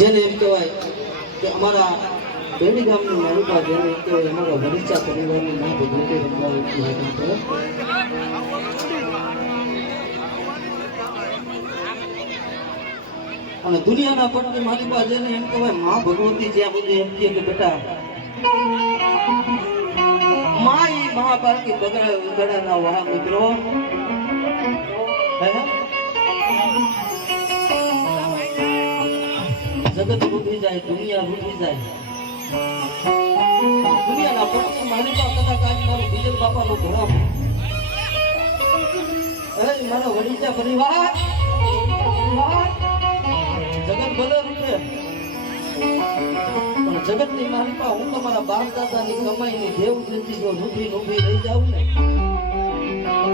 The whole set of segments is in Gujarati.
જેને એમ કહેવાય કે અમારા બેડી ગામનું મારુપા જેને એમ કહેવાય અમારા વરિચા પરિવારની ના ભગવતી રમવા અને દુનિયાના પટની માલિકા જેને એમ કહેવાય મા ભગવતી જ્યાં સુધી એમ કહે કે બેટા મા એ મહાભારતી બગડા ગળાના વાહ મિત્રો હે? જગત રૂઠી જાય, દુનિયા રૂઠી જાય. દુનિયાના પટની માલિકા કદાચ આજ મારું બીજલ બાપાનું ધરમ અરે મારો વડીચા પરિવાર. જગત ભલે રૂપે, પણ જગતની માલિકા હું તમારા બાપ દાદાની કમાઈની દેવ જેથી જો ઊભી ઊભી રહી જાઉં ને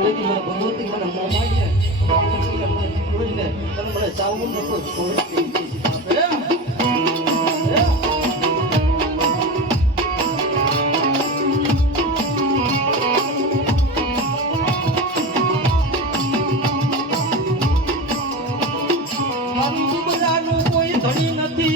તેથી મને ભગવતી મને મોમાડીને માડીને મને છોડીને અને મને ચાવવું ને કોઈ છોડી દુબળાનું કોઈ ધણી નથી.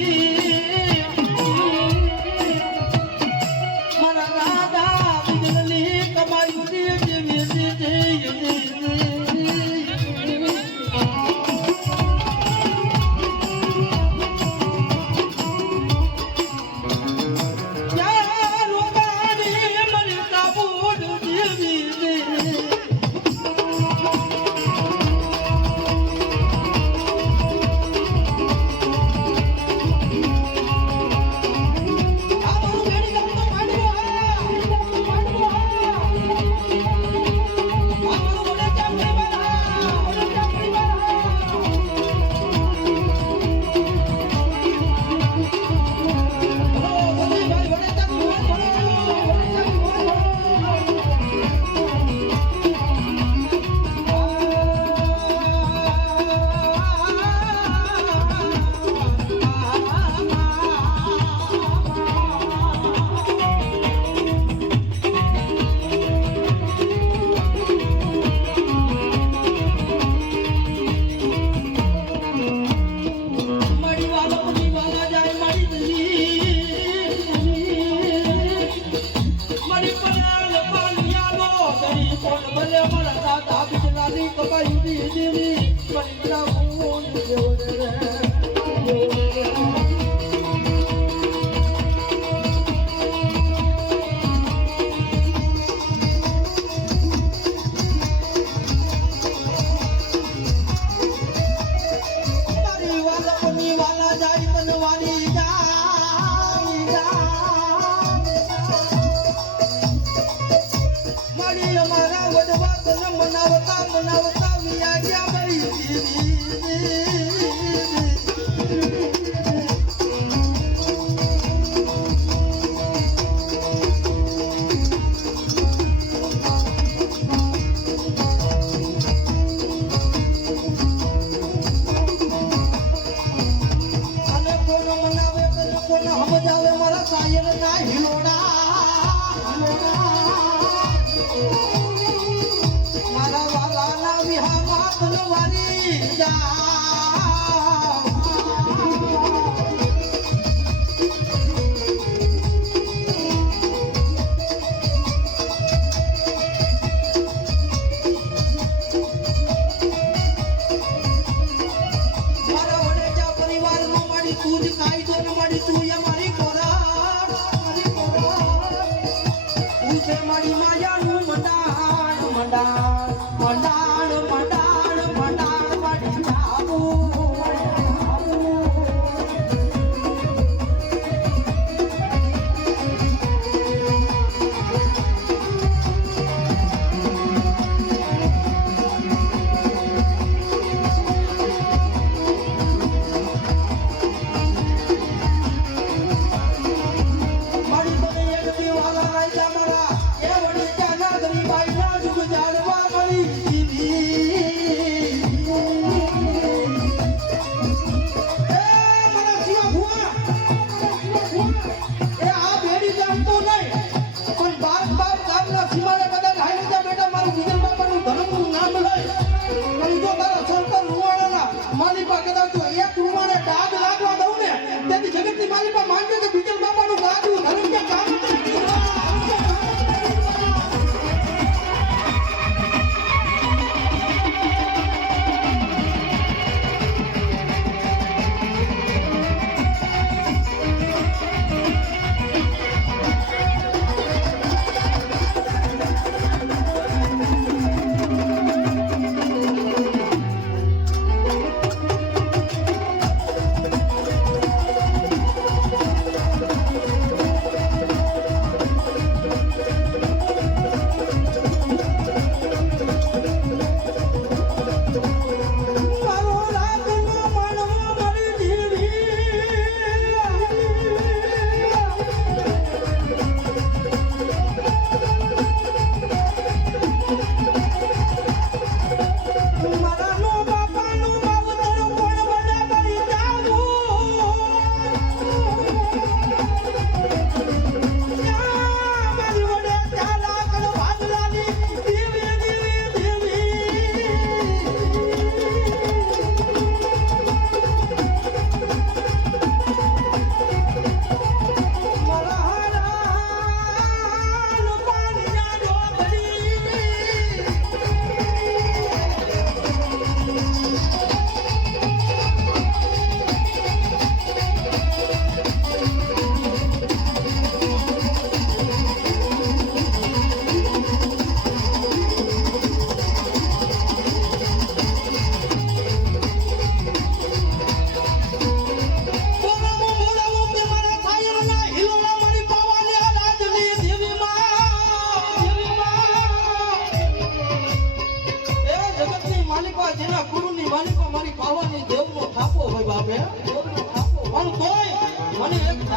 now, come now.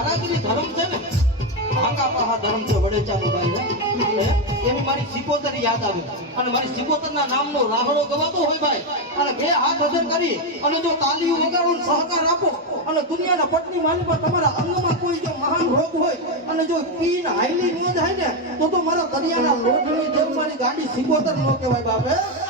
મને ધારાગીરી ધર્મ છે ને આકા પાહા ધર્મ છે વડેચાનો ભાઈ? એની મારી સિકોતર યાદ આવે. અને મારી સિકોતરના નામનો રાહડો ગવાતો હોય ભાઈ. અને બે હાથ હજર કરી, અને જો તાલીઓ વગાડો સહકાર આપો, અને દુનિયાના પટની માલી પર તમારા અંગમાં કોઈ જો મહાન રોગ હોય, અને જો કીન હાઈલી ન થાય ને, તો તો મારા દરિયાના લોઢની જેમ મારી ગાડી સિકોતર ન કહેવાય બાપે.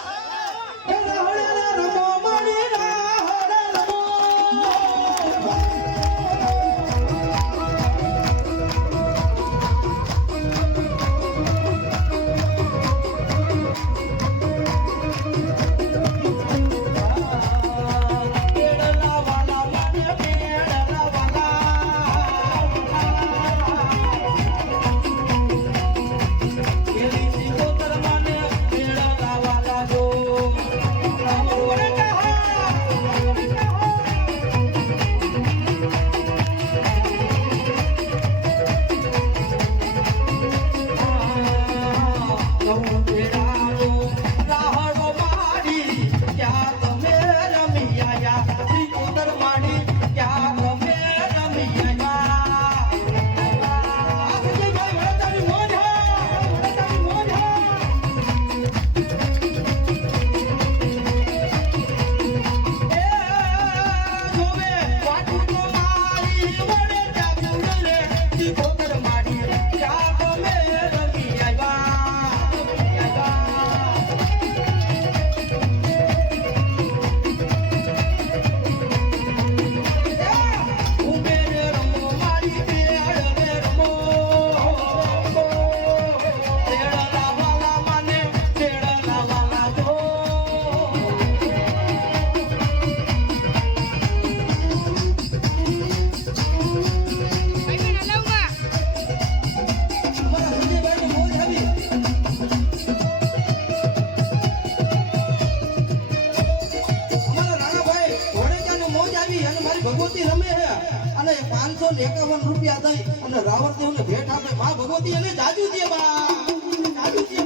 અને રાવણ દેવને ભેટ આપે, માં ભગવતી એને જાજુ દે બા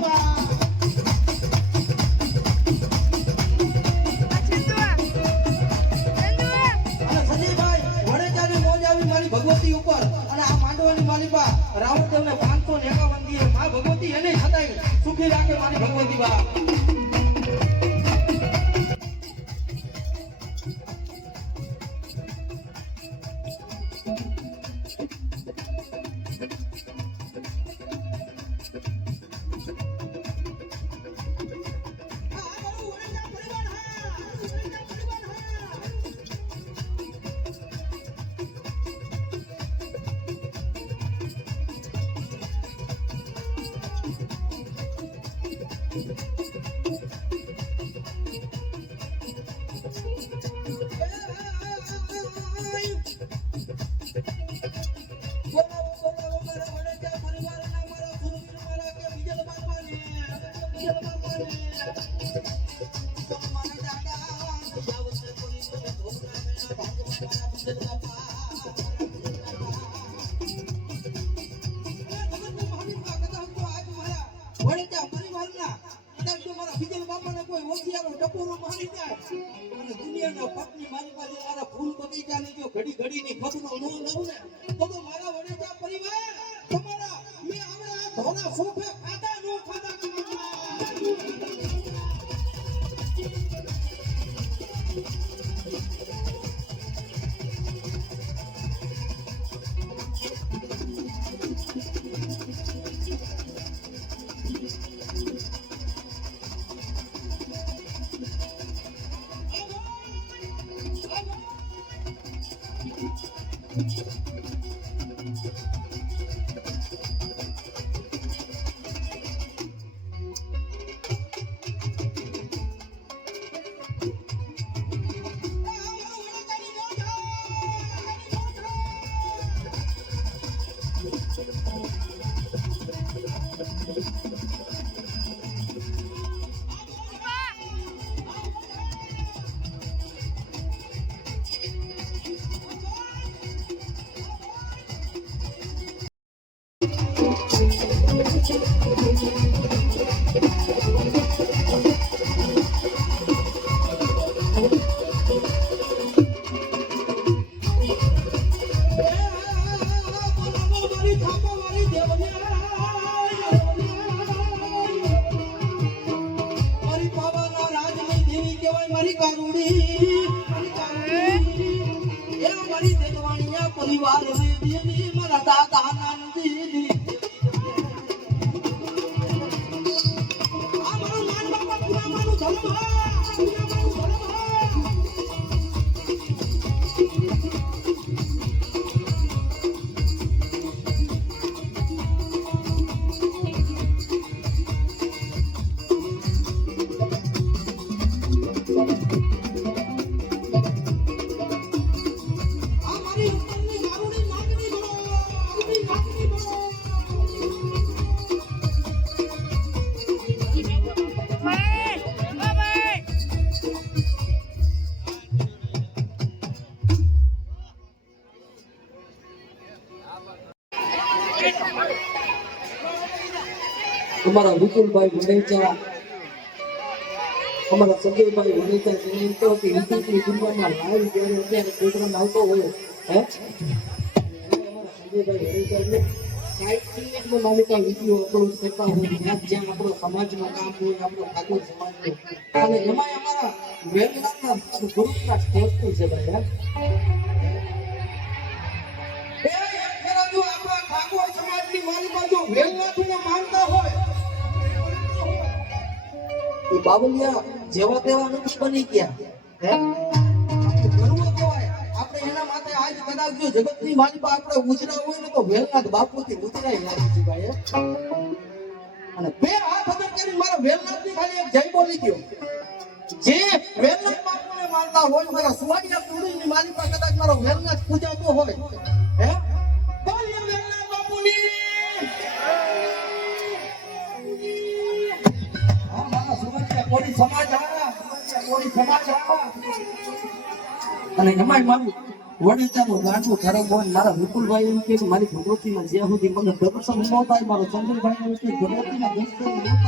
બા. અને ભગવતી ઉપર. અને આ માંડવાની માલિકા રાવણ દેવને પાંચસો ને એકાવન દીએ માં ભગવતી એને છતાંય સુખી રાખે મારી ભગવતી બા. બીજલ બાપાને કોઈ ઓળખિયાનો ટપોરો મારી જાય અને દુનિયાના પગની મારી પાસે મારા ફૂલ બગીચાને જો ઘડી ઘડીની ખબરો ન લઉં ને પૂરા મારું અમારા વિપુલભાઈ વડેચા અમારા સંજયભાઈ વડેચા જેને તો કે હિન્દુની દુનિયામાં લાઈવ જ્યારે અત્યારે પ્રોગ્રામ આવતો હોય, હે? સમાજનું કામ હોય, આપણો ઠાકોર સમાજનું અને એમાં અમારા વેલનાથના ગુરુના સ્પોર્ટ છે ભાઈ વેલનાથને માનતા હોય જેવા તેવા નથી બની ગયા આપણે એના માટે આજ કદાચ જો જગતની માલિકા આપણે ઉજરા હોય ને તો વેલનાથ બાપુથી ઉજરાઈ લાગી ભાઈ અને બે હાથ અગર કરી મારા વેલનાથની ખાલી એક જય બોલી ગયો જે વેલનાથ બાપુને માનતા હોય, મારા સુવાડિયા કુળની માલિકા કદાચ મારો વેલનાથ પૂજાતો હોય, હે? કોળી સમાજ આ, કોળી સમાજ આ. અને એમાંય મારું વડેચાનું ગાંઠું ખરાબ હોય મારા વિપુલભાઈ એમ કે મારી ભગવતીમાં જ્યાં સુધી મને દર્શન ન થાય મારો ચંદ્રભાઈ એમ કે ભગવતીના દર્શન ન થાય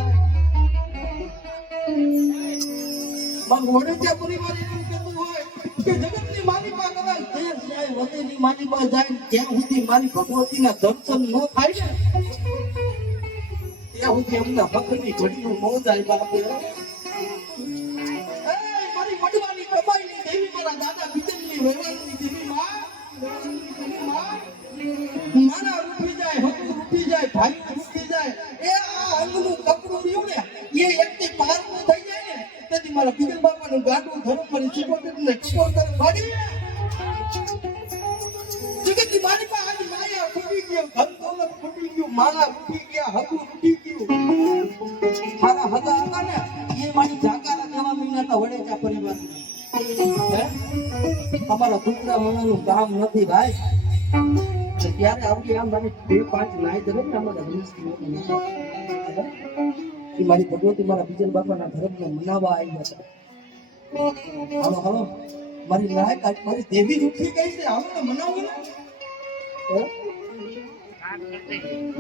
મારું પરિવાર એમ કહેતું હોય કે જગતની માલિકા કદાચ જાય સુધી મારી ભગવતીના દર્શન ન થાય ત્યાં સુધી એમના ભક્તની ઘડીનું મોજ આવી બાપે મારી વડવાની કમાઈની દેવી મારા દાદા પિતરની મારા રૂઠી જાય રૂઠી જાય ભાઈ રૂઠી જાય એ આ અંગનું કપડું રહ્યું ને એ એકથી પારનું થઈ જાય ને તેથી મારા પીગલ બાપાનું ગાડું ધરું મારી ચીપોતેરને ચીપોતેર ભાડી જગતની મારી માયા ફૂટી ગયો ધન દોલત ફૂટી ગયું દેવા મહિના પરિવાર અમારા કુતરા મણાનું કામ નથી ભાઈ. ત્યારે આવડી આમ મારી બે પાંચ નાય ધરે ને અમારા એ મારી ભગવતી મારા બીજલ બાપાના ધર્મને મનાવવા આવ્યા હતા. હાલો હાલો. મારી નાય મારી દેવી રૂઠી ગઈ છે. હાલો, તો મનાવું ને.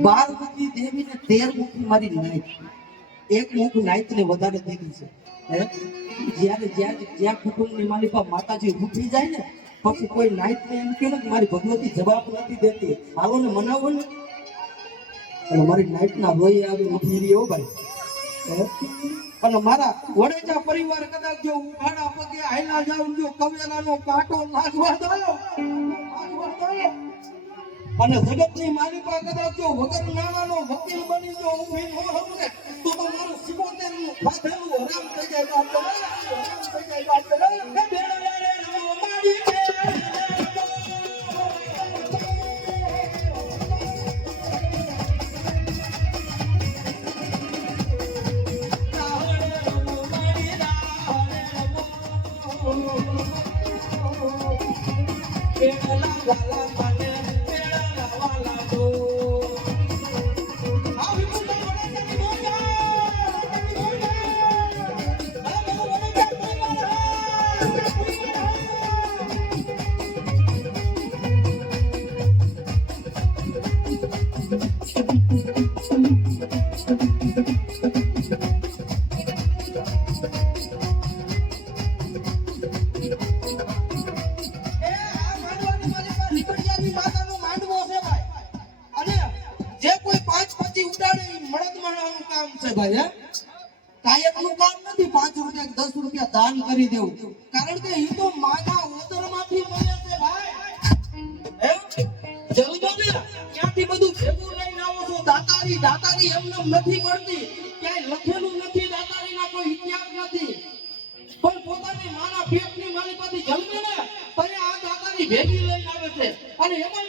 બાર મુખી દેવીને તેર મુખી મારી નાય એક મુખ નાયતને વધારે દીધી છે. જ્યારે જ્યાં જ્યાં કુટુંબની માલિકા માતાજી ઉઠી જાય ને, પછી કોઈ નાયતને એમ કે મારી ભગવતી જવાબ નથી દેતી. આવો ને મનાવો ને. અને મારી નાયતના રોઈ આવી ઉઠી રહ્યો ભાઈ. અને મારા વડેજા પરિવાર કદાચ જો ઉઘાડા પગે આયલા જાવ જો કવેરાનો કાંટો નાખવા દો નાખવા દો અને જગતની માલિકા કદાચ જો વગર નાણાનો વકીલ બની જો ઊભી ન રહું ને, તો તો મારું સિકોતેરનું ક્યાંય લખેલું નથી, દાતારીના કોઈ ઇતિહાસ નથી. પણ પોતાની માના પેટની પાસે જન્મે ને ત્યારે આ દાતારી ભેગી લઈને આવે છે. અને એમાંય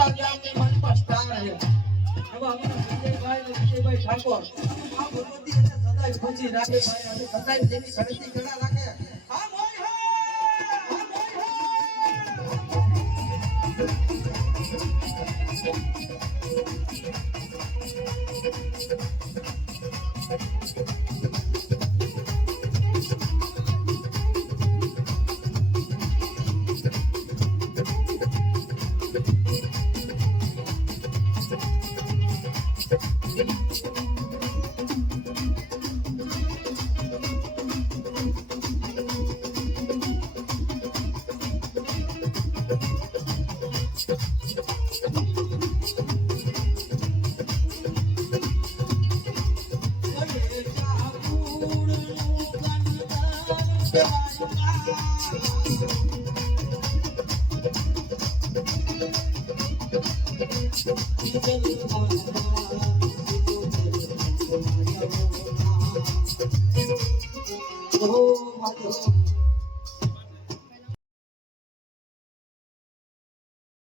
સ્ટાર છે. હવે અમારા વિજયભાઈ ને ઠાકોર. એને સદાય ખુશી રાખે ભાઈ સદાય તેની શરતી કડા રાખે